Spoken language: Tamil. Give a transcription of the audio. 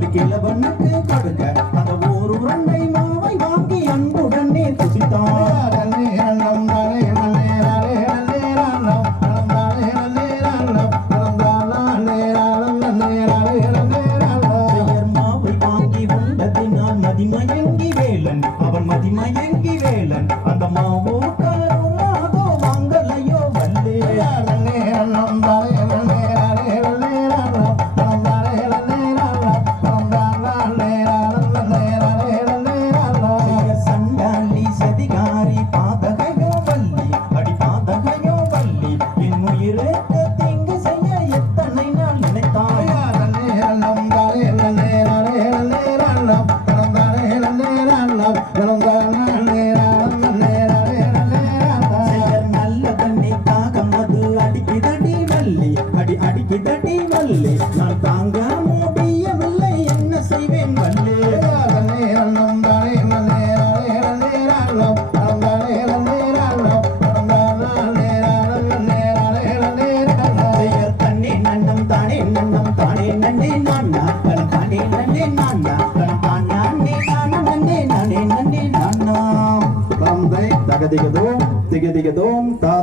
அது கிளவனுக்கு கொடுக்க அந்த ஊர் உரண்டை மாவை வாங்கி அன்புடன் நீர் குசித்தான் மதிமயங்கி வேலன் அவன் மதிமயங்கி tigadong, tigadigdong, ta